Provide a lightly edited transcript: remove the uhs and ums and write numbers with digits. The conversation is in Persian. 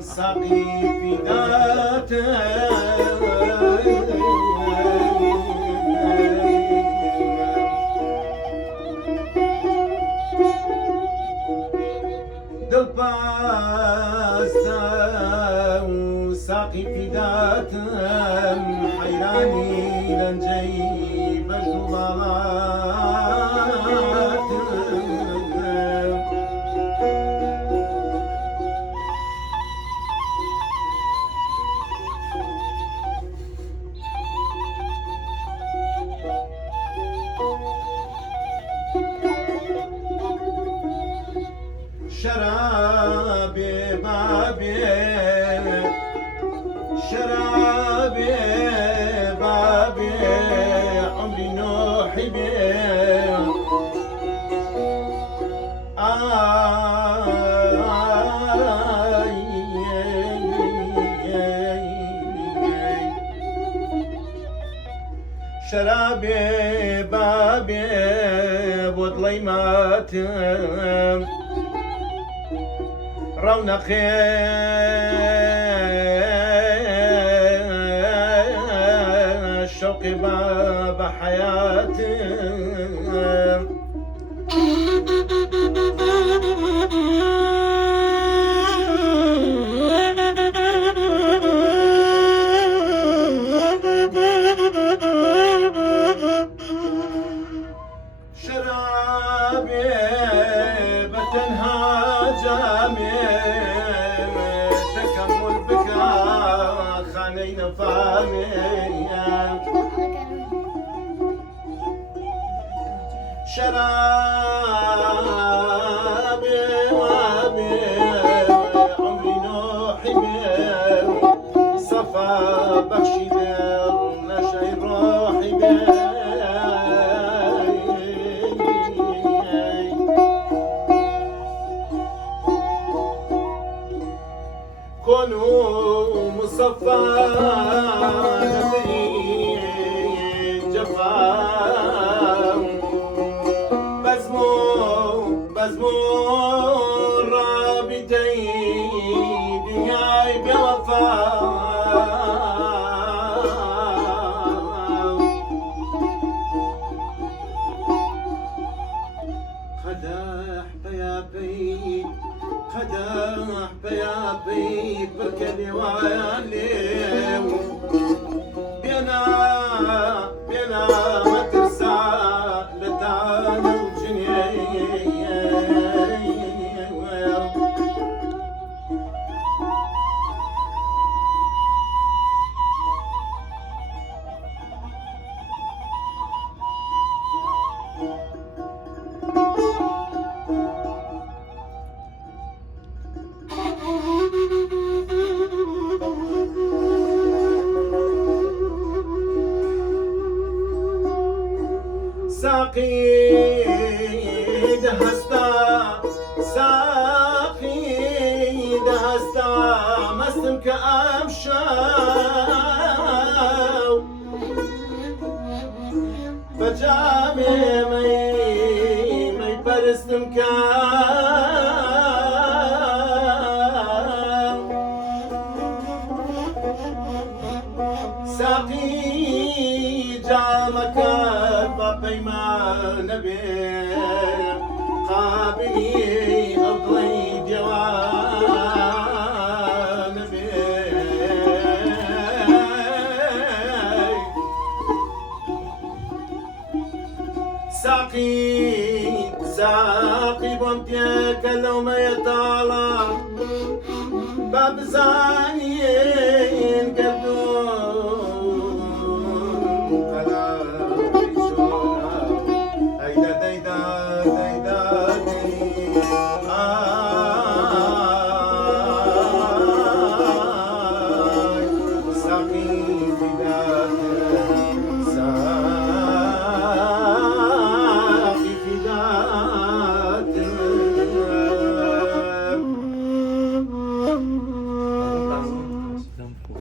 ساقي في ذاته دل باستا وساقي في ذاتم حيراني لنجي بجوالات شرابي بابي شرابي بابي عمري نوحي بي شرابي بابي وظليمات رونقي شوقي باب حياتي شرابي بتنهى جامي تكمل بكا خانينا فامي شرابي وابي عمري نوحي صفا بخشي دير نشي روحي بي كونوا مصفى نبي جفا بزمو رابطي دنياي بوفا قدح بيابي قدح بيابي بكلي وعليم بينا ما ترسى لتعالى وجنيه ساقي دهستا ساقي دهستا مستم كأبشاو بجامي مي برستم ساقي جامك بيمان نبي قابلي أضلي جوان بي ساقي بنتيك لو ما يطالع باب زانين قدوم قلبي شونا هيدا ديدا ساقي في ذاته